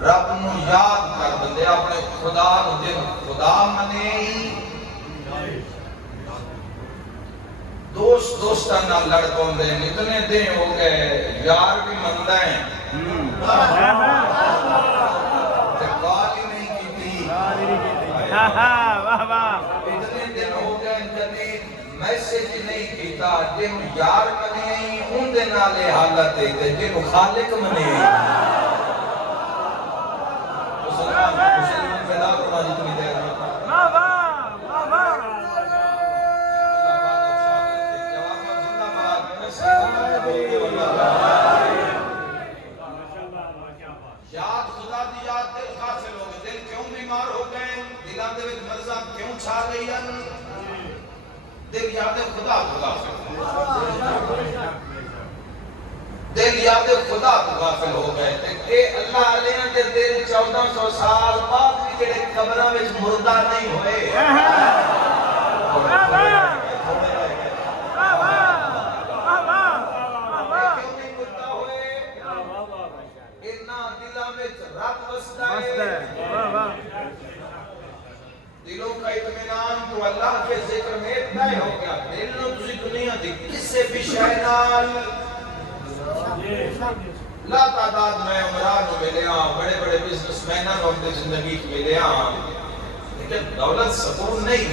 رب نو یاد کر بندے اپنے خدا نو جن خدا منے دوست دوستان نہ لڑ پوندے اتنے دن ہو گئے یار بھی مندا ہے تے گال ہی نہیں کیتی واہ واہ اتنے دن ہو گئے کبھی میسج نہیں کیتا جن یار منے اون دے نالے حالت ہے تے جن خالق منے مسلمان پیدا کرنا جتنی دیر میں واہ واہ واہ واہ یاد خدا دی یاد دل غافل ہو گئے دل کیوں بیمار ہو گئے دلان دے وچ مرضاں کیوں چھا گئی ہیں دل یاد خدا تو غافل دل یاد خدا تو غافل ہو گئے اے اللہ علیہ دے دل 1400 سال بعد بھی جڑے قبراں وچ مردہ نہیں ہوئے دلوں کا اطمینان تو اللہ کے ذکر میں اتنا ہی ہو گیا دل نو تسی دنیا دی کسے بھی شے نال لا تعداد میں عمران نو ملے ہاں بڑے بڑے بزنس میناں نو اپنی زندگی ملے ہاں لیکن دولت سکون نہیں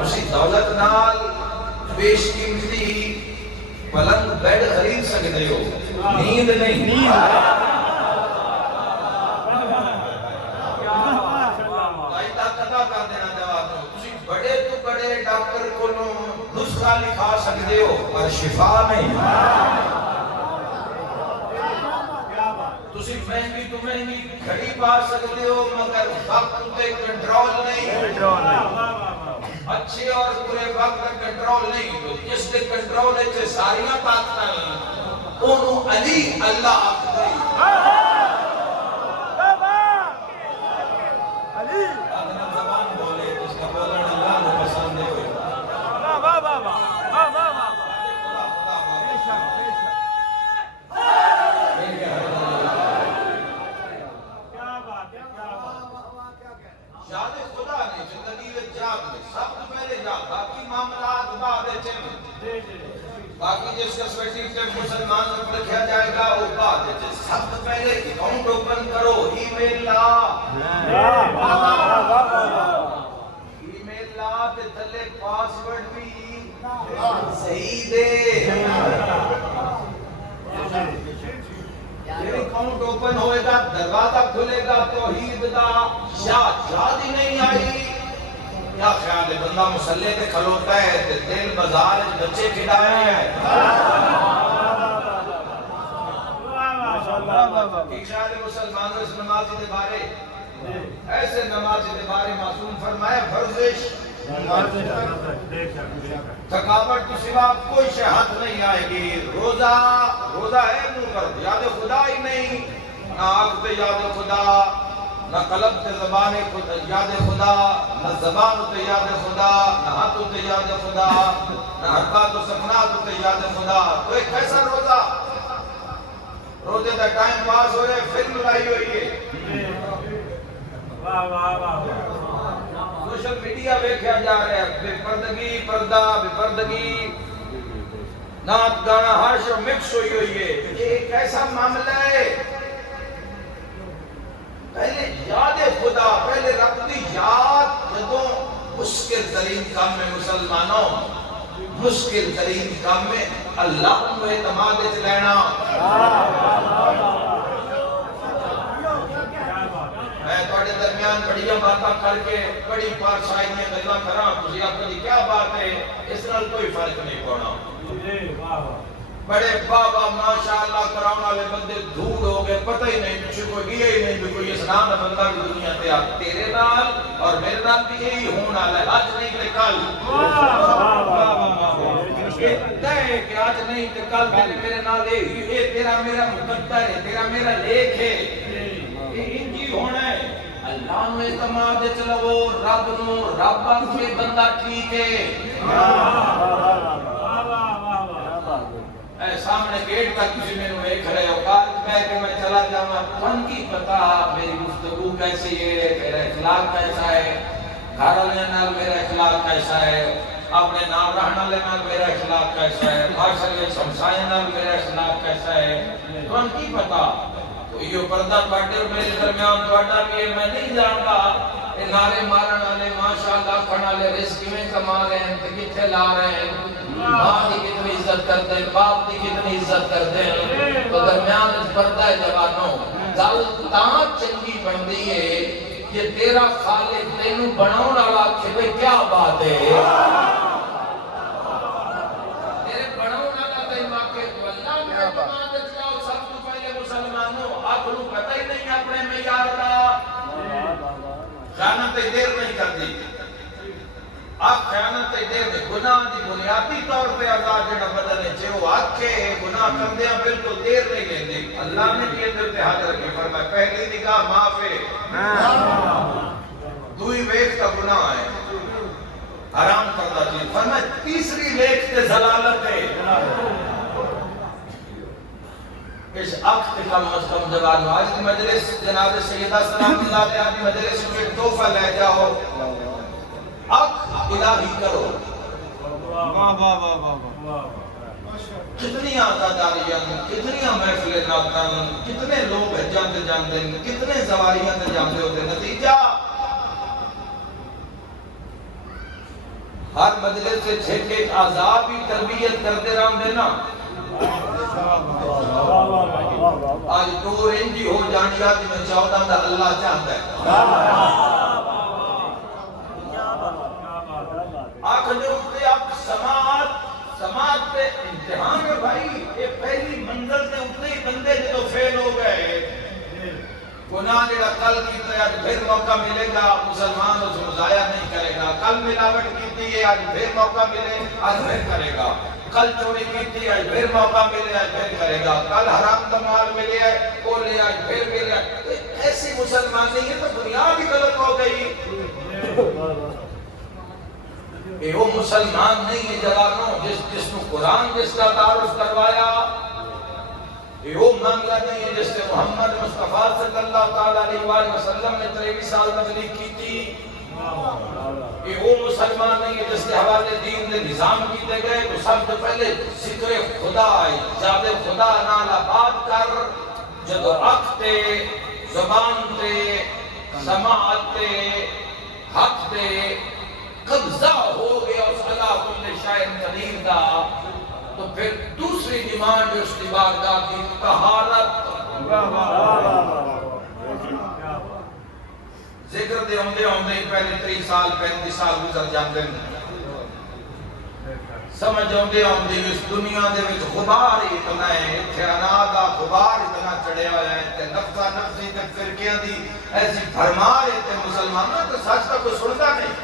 اسی دولت نال بیش قیمتی پلنگ بیڈ خرید سکتے ہو نیند نہیں بڑے تو بڑے ڈاکٹر کو نسخہ لکھا سکتے ہو پر شفا نہیں تسی مہنگی تو مہنگی گھڑی پا سکتے ہو مگر وقت تے کنٹرول نہیں اچھے اور برے وقت تک کنٹرول نہیں جس نے کنٹرول ہے ساریاں طاقتاں انہوں علی اللہ آخری باقی جس کا سویٹی پہ مسلمان رکھا جائے گا وہ بات ہے سب سے پہلے اکاؤنٹ اوپن کرو ای میل لا تے تھلے پاسورڈ بھی صحیح دے یہ اکاؤنٹ اوپن ہوئے گا دروازہ کھلے گا توحید دا یاد ہی نہیں آئی کیا خیال ہے بندہ مسلح تے کھلوتا ہے تے دل بازار بچے کھڑائے ہیں ایک شاید مسلمانوں اس نمازی دے بارے ایسے نمازی دے بارے معصوم فرمایا ورزش تھکاوٹ کے سوا کوئی شے ہاتھ نہیں آئے گی روزہ ہے منہ پر یاد خدا ہی نہیں نہ آنکھ تے یاد خدا نہ قلب تے زبان یاد خدا نہ زبان تے یاد خدا نہ ہاتھ تے یاد خدا نہ حرکات و سکنات تے یاد خدا تو ایک ایسا روزے دا ٹائم پاس ہو رہے فلم لائی ہوئی ہے سوشل میڈیا ویکھیا جا رہا ہے بے پردگی پردہ بے پردگی نعت گانا ہر شو مکس ہوئی ہے یہ ایک ایسا معاملہ ہے پہلے یاد خدا پہلے رب دی یاد جدوں مشکل ترین کام میں مسلمانوں مشکل ترین کام میں اللہ کو اعتماد وچ لینا میں تواڈے درمیان بڑیاں باتاں کر کے بڑی پارسائی میں گلاں کراں تسی آکھدے کیا بات ہے اس نال کوئی فرق نہیں پڑنا بڑے بابا ماشاءاللہ کراؤن والے بندے دھوڑ ہو گئے پتہ ہی نہیں پچھے کوئی گیا ہی نہیں کوئی اسلام کا بندہ بھی دنیا تے آ تیرے نال اور میرے نال بھی یہی ہونا ہے آج نہیں تے کل کہتا ہے کہ آج نہیں تے کل میرے نال یہ تیرا میرا مقدر ہے تیرا میرا لیکھ ہے انجی ہونا ہے اللہ نو اعتماد چلو رب نو رب اپنے بندہ ٹھیک ہے اے سامنے گیٹ تک کسی میں نے کھڑے ہو کہا کون کی پتا میری گفتگو کیسی ہے، میرا اخلاق کیسا ہے، گھر والے نال میرا اخلاق کیسا ہے، اپنے نال رہنے والے نال میرا اخلاق کیسا ہے، معاشرے ہمسایہ نال میرا اخلاق کیسا ہے، کون کی پتا۔ تو یہ پردہ پاٹے اور میرے درمیان تواڈا بھی ہے، میں نہیں جانتا اے نعرے مارن والے ماشاءاللہ کھڑ والے رزق میں کما رہے ہیں تے کتھے لا رہے ہیں، ماں کی کتنی عزت کرتے ہیں، باپ کی کتنی عزت کرتے ہیں، تو درمیان اس پردہ ہے جوانوں گل تاں چنگی بندی ہے کہ تیرا خالق تینوں بناؤن والا کھوے کیا بات ہے، تیرے بناؤن والا تے واقع تو اللہ میرے جماعت وچ آؤ سب تو پہلے مسلمانوں آپ کو پتہ ہی نہیں اپنے معیار دا، خیانت دیر نہیں کرتی، آپ خیانت دیر نہیں، گناہ دی بنیادی طور پہ آزاد جڑا بدل ہے جو آکھے گناہ کردے ہیں بالکل دیر نہیں لیندے، اللہ نے بھی اندر اتحاد رکھے فرمایا پہلی نگاہ معاف ہے، دوئی ویکھ کا گناہ ہے، حرام کردہ چیز، فرمایا تیسری ویکھ تے ضلالت ہے، اس عقد کم از کم جوانو آج کی مجلس جناب سیدہ سلام اللہ علیہ کی مجلس میں ایک تحفہ لے جاؤ، عقد الہی کرو، کتنی آزاداریاں کتنی محفل ناتن کتنے لوگ جاندے جاندے کتنے زواریاں تے جاندے ہوتے، نتیجہ ہر مجلس سے چھٹ ایک عذاب ہی تربیت کرتے رہم دینا، آج دور انجی ہو جانی آج میں چاہتا ہوں اللہ چاہتا ہے آنکھ جو اٹھتے آپ سماعت پہ امتحان ہے بھائی، یہ پہلی منزل سے اٹھتے ہی بندے جو فیل ہو گئے، گناہ جڑا کل کیتا ہے آج پھر موقع ملے گا، مسلمان اس کو ضائع نہیں کرے گا، کل ملاوٹ کیتی ہے آج پھر موقع ملے آج پھر کرے گا، کل چوری کیتی ہے آج پھر موقع ملے آج پھر کرے گا، کل حرام کا مال ملے ہے وہ لے آج پھر ملے، ایسی مسلمان نہیں ہے تو بنیاد ہی غلط ہو گئی، کہ وہ مسلمان نہیں ہے جوانوں جس کو قرآن جس کا تعارف کروایا، یہ وہ معاملہ نہیں ہے جس سے محمد مصطفیٰ صلی اللہ تعالیٰ علیہ وآلہ وسلم نے 23 سال تبلیغ کی تھی، یہ وہ مسلمان نہیں ہے جس کے حوالے دین نے نظام کیتے گئے، تو سب سے پہلے ذکر خدا ہے، جاد خدا نالا بات کر، جب عقل تے زبان تے سماعت تے حق تے قبضہ ہو گیا اس اللہ کل شاعر قدیر دا، تو پھر دوسری ڈیمانڈ اس کی بارگاہ کی طہارت، ذکر دے ہوندے پہلے 30 سال 35 سال گزر جاندے سمجھ ہوندے اس دنیا دے وچ غبار ہی اتنا ہے، اتھے انا دا غبار اتنا چڑھیا ہوا ہے، تے نفسا نفسی تے فرقیاں دی ایسی بھرمار ہے تے مسلمانوں تو سچ کا کوئی سنتا نہیں،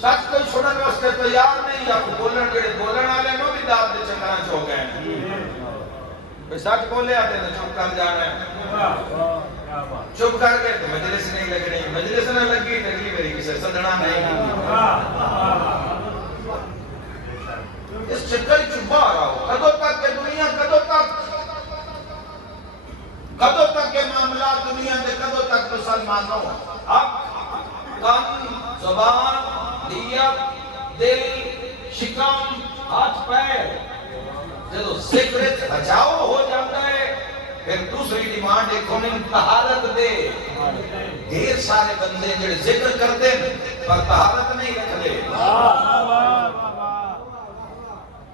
سچ کوئی سنن واسطے تیار نہیں، یا بولن جڑے بولن والے نو بھی داد دے چکراں چ ہو گئے ہیں، سچ بولے آتے ہیں چپ کر جانا ہے، چپ کر کے تو مجلس نہیں لگ رہی، مجلس نہ لگی تکلیف میری کسی سدنا نہیں، اس چکر چپا رہا ہو، کدو تک کہ دنیا کدو تک کے معاملات دنیا دے کدو تک مسلمانوں حق کان زبان نیت دل شکم ہاتھ پیر جب ذکر بچاؤ ہو جاتا ہے پھر دوسری ڈیمانڈ ایک انہیں طہارت دے، ڈھیر سارے بندے جڑے ذکر کرتے پر طہارت نہیں رکھتے،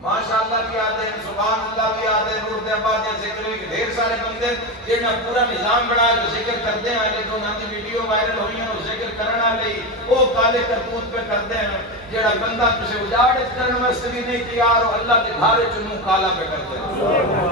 ماشاءاللہ بھی آتے ہیں سبحان اللہ بھی آتے ہیں نور دے بعد ذکر بھی ڈھیر سارے بندے جنہاں پورا نظام بنا جو ذکر کرتے ہیں، لیکن انہاں دی ویڈیو وائرل ہوئی ہیں وہ ذکر کرنا لئی وہ کالے کرتوت پہ کرتے ہیں، جڑا بندہ کسی اجاڑ کرنے واسطے بھی نہیں تیار ہو اللہ کے گھارے چنوں کالا پہ کرتے ہیں۔